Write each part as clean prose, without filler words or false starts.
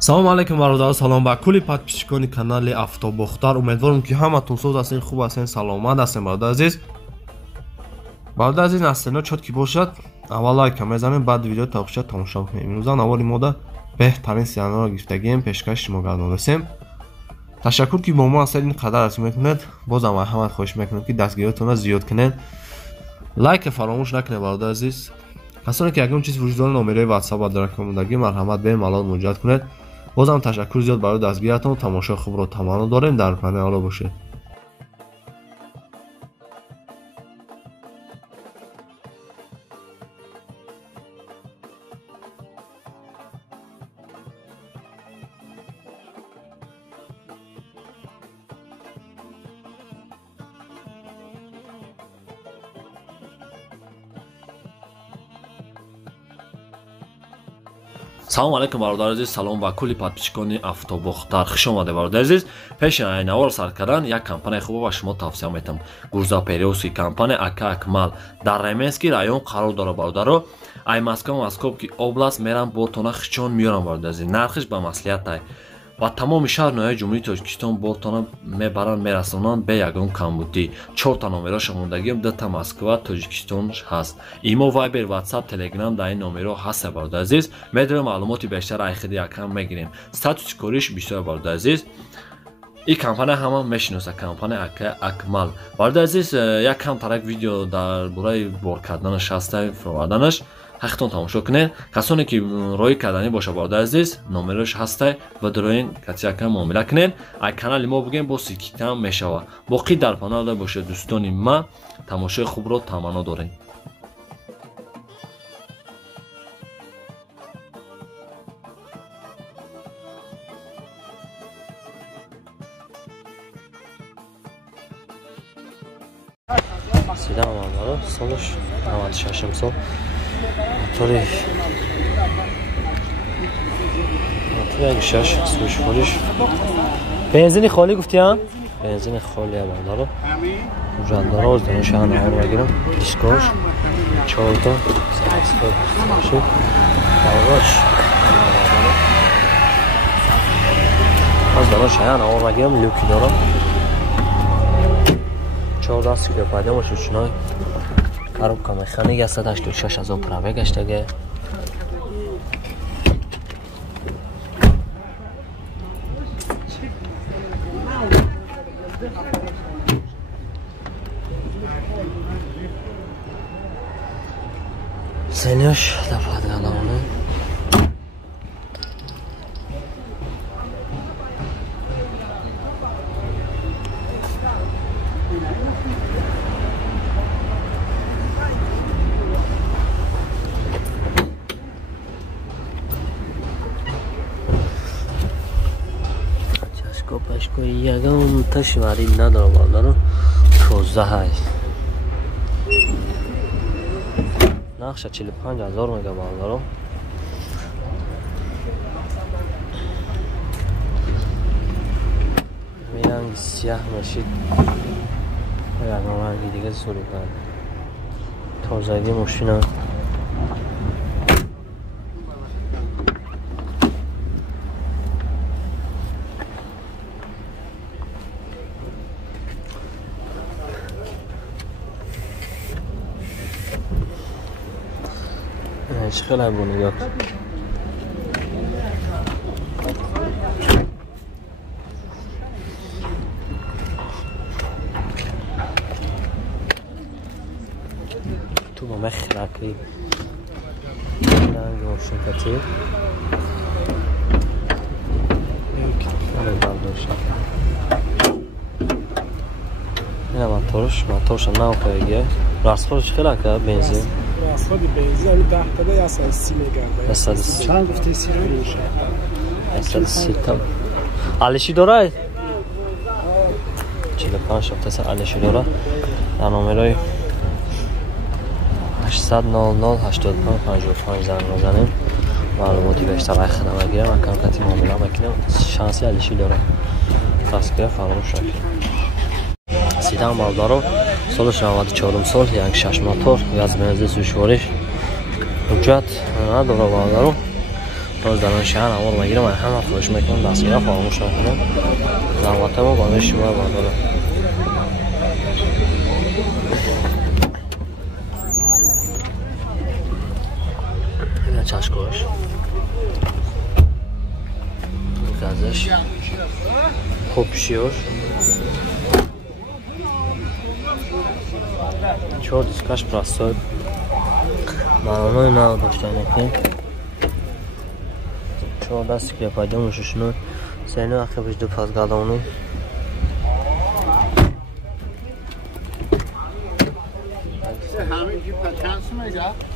салом алейкум бародаро, салом ба кулли подписчикони канали Автобухтар. Умедворам ки ҳаматон соз ҳастин, хуб ҳастин, саломат ҳастин. бародар азиз, настерно чот ки бошад, аввал лайка мезанем, баъд видео та охир тамошо мекунем. имрӯза навори мода беҳтарин сиҳанро гирифтагием, пешкаши шумо гардонисем. ташаккур ки бо мо ҳастед, ин қадар аз мекунед. бозам марҳамат хоҳиш мекунем ки дастгириётонро зиёд кунед. лайка фаромӯш накунед бародар азиз. касоне ки ягон чиз вуҷуд дорад, номерои ватсап ва даракомандагӣ марҳамат бем алон муроҷиат кунед. бозам ташаккур зиёд барои дастгириятон. тамошои хубро таманно дорем. дар панеҳ бошед. салом алейкум бародар азиз, салом ба кулли подписчикони Автобухтар. хуш омадед бародар азиз. пеши айнавор сар кардан як компания хуб ба шумо тавсия метам. гурзапериоси компания Ака Акмал дар Ременский район қарор дорад бародаро. ай Москва-Московский област мерам ботона хичон миёрам бародар азиз. нархиш ба маслиҳатай ва тамоми шаҳр ноҳияи ҷумҳурии Тоҷикистон ботона мебаранд, мерасонанд бе ягон камбудӣ. 4 та номеро шумондагим, 2 та Москва, Тоҷикистон ҳаст. имо Viber, WhatsApp, Telegram дар ин номеро ҳаст бародар азиз. медоем маълумоти бештар айхиди якам мегирем. статуси кориш бисёр бародар азиз. ин компания ҳама мешиносад, компания Ака Акмал. бародар азиз, як кам тарак видео дар бораи бор карданаш ҳаста, фироварданаш. ҳақиқатон тамошо кунед. касоне ки роҳи карданӣ боша бародар азиз, номерош ҳастай ва дороин кати якам муомила кунед. ай канали мо бугем бо сикитам мешава. боқӣ дар панел бошед дӯстони ма. тамошои хубро таманно дорем. сидам амалдаро солош 96 сол мотори мотори 6 сӯшхориш бензини холӣ гуфтиям. бензини холӣ амалдаро ҷандороз доношан ҳор вагирам дискош 4 та сабскрайб багаж аз доношан ҳор вагирам люки дорам 14 кило пайда бош ручной коробка механик 86,000 пробег гаштаги. сенёш дападганамоне пешко ягон таши варид надорам бародаро 16 нақша 45,000 мега бародаро. ранги сиях мешид ягон ранги дига сурикан тозагӣ мошина خیلی بونیات تو با مخرقی رنگ روشن کتی این موتورش نو پیگه راستخورش خیلی که بنزین راستخوری بنزین 10 تا یا 130 میگرده. 130 چند گفتی 30 میشه. 130 تا. علیشی داره؟ 45 تا علیشی داره. در نمرای 800 00 85 55 زنگ بزنیم. معلوماتی بیشتر از خدمت بگیرم. اکانتی معامله میکنم. شانسی علیشی داره. دستگیر فراموش نکنید. سیدم بالدارو سالش 94 سال یک 6 موتور گاز بنزین سوشوارش حجت نداره بالدارو باز در آن شهر اول میگیرم همه خوش میکنم دستگیره فراموش نکنم زحمت ما با شما بالا اینا چشکاش گازش خوب پشیور 4 دستکش پراستاد معنای نه داشتن که 4 دستی که پیدا میششنو سینو عقبش دو پاس گادونو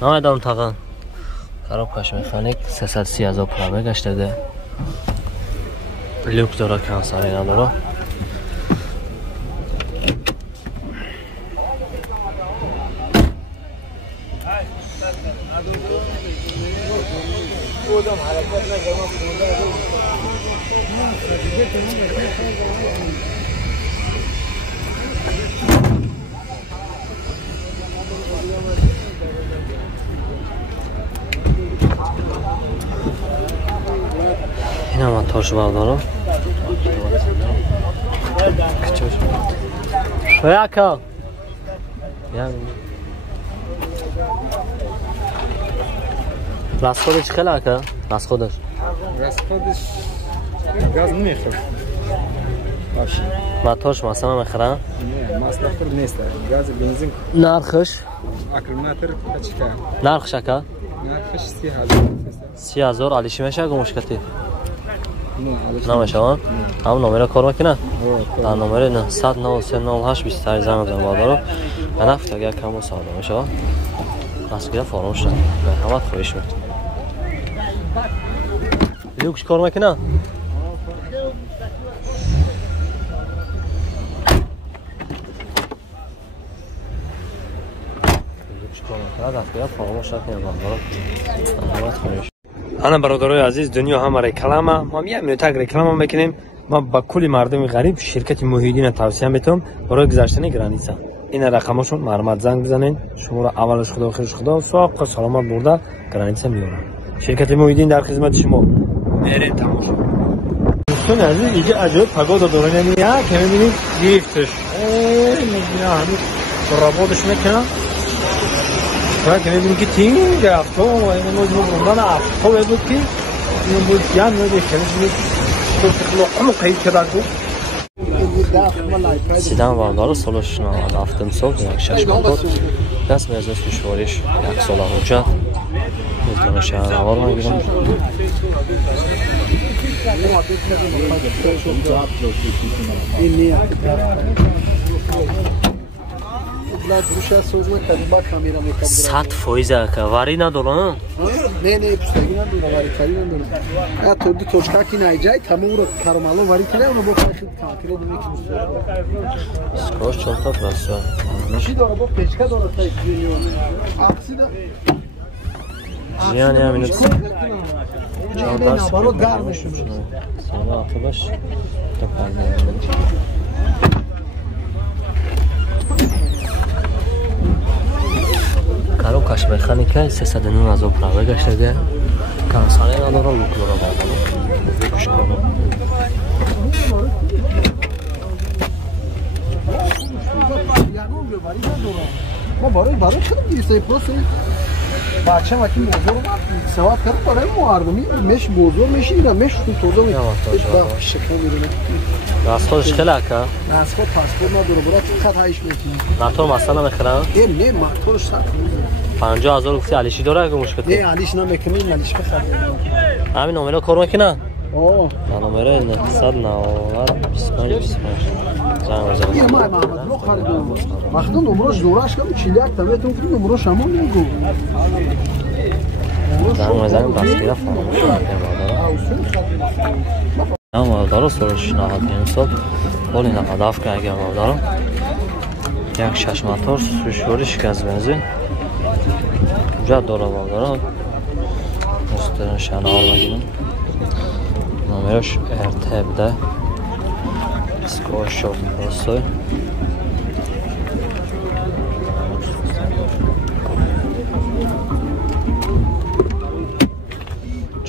نه دام تاقن خراب کش مکانیک 330,000 پرامه گشته ده لوکس داره کنساری نداره این هم تاش بردارم شویا که راست خودش خیلی که راست خودش گاز نمیخوره باشه ماتورش مثلا میخرن نه مصرف نیست گاز بنزین نرخش اکرماتر چیکار نرخش که نرخش 30,000 علیشی میشه که مشکتی نمیشه هم نمره کار میکنه در نمره 99308 23 زنگ بزنم بادارو به نفت اگر کم و ساده میشه دستگیره فراموش شد به همه خویش میکنه لوکس کار میکنه لوکس کار میکنه دستگیره فراموش شد که همه خویش انا برادرای عزیز دنیا همه رکلامه ما یک منوت رکلام میکنیم ما با کلی مردم غریب شرکت موحیدین توصیه میتونم برای گذشتن گرانیسا این رقمشون مرمت زنگ بزنین شما را اولش خدا و خیرش خدا ساق سلامت برده گرانیسا میارن شرکت موحیدین در خدمت شما برین تمام شد دوستان عزیز اینجا عجب پگودا دوران میاد که میبینید گیفتش میبینید همین برابادش میکنه که میبینید که تینگ افتو این موضوع بردن افتو بود که این بود جان میده که میبینید خلق قید کرده سیدان واردار سالش نه افتم صبح یک شش ماه دست به ازش کشوریش یک سال اونجا میتونه شهر نوار میگیرم صد فویزه که واری ندارن نه پشتگی ندارن واری کاری ندارن اگه توردی توچکا کی نایجای تمام رو کارمالو واری کرده اونو با خیلی تاکید میکنه سکوش چالتا پراسو چی داره با پشکا داره تا ایلیون اکسیدا زیانی همینو چالتا برو گرم میشه سالا آتباش تا پرده کارو کاش مکانیکا 309,000 پرامه گشته ده کنسانی نداره لوک داره باید بکش کنم ما برای خیلی گیرسه پروسه بچه وقتی موضوع رو سواد کرد برای مردمی مش موضوع میشینه مش تو توضیح میده شکل میرونه راست خودش خیلی که راست خود پاسپورت نداره برای خط هایش میتونی ناتور مثلا میخرن نه ماتورش سخت 50,000 گفتی علیشی داره اگه مشکل نه علیش نمیکنیم علیش بخره همین نمره کار میکنه اوه نمره 925 زنگ بزنم یه ماه محمد رو خریدم وقتی نمرش دورش کم چیلیک تبعتون که نمرش همون میگو زنگ بزنم دستگیره فراموش کنم مالدارو سرش نهاد امسال ولی نقداف که اگه مالدارو یک 6 موتور سوشوری شکست بنزین جد داره مالدارو مسترن شنار بگیرم نمرش ارتبده سکوش شد پرسوی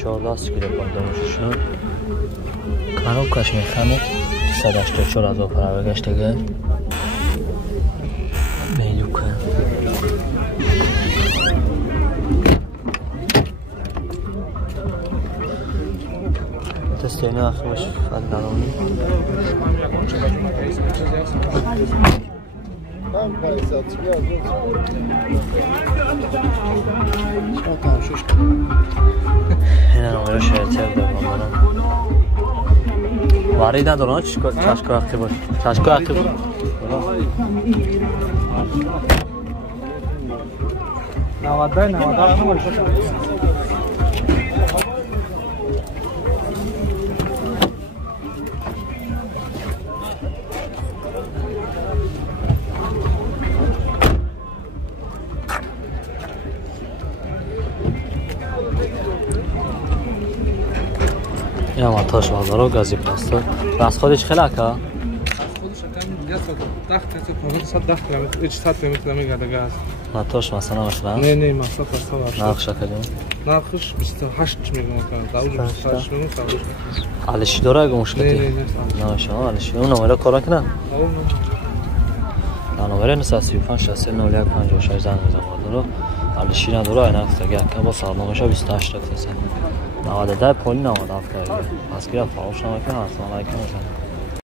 14 کیلو پایدارشون کاروکش میخوانه 184,000 پرا گشته میلیوکه تستینه آخرش فدنالونی این نمایه شایدی هم دارم واری ندارم چشکا اخی باش چشکا اخی باش نواده نواده این هم آتاش بازارو گازی پاستا راست خودش خیلی اکا؟ خودش اکا 10 کیلومتر 100 کیلومتر میگرده گاز آتاش مثلا نه مثلا پاستا نرخ شکلی نرخش 28 میگم کنم داوود 28 میگم علشی داره اگه مشکلی نه شما علشی اون نمره کارا کنن نمره نسا 35 60 91 56 زن میزن بازارو علشی نداره این اکتا گه که با سرنامه شا 28 اکتا 92 پولی 97 کاری از که فراموش نمیکنه اصلا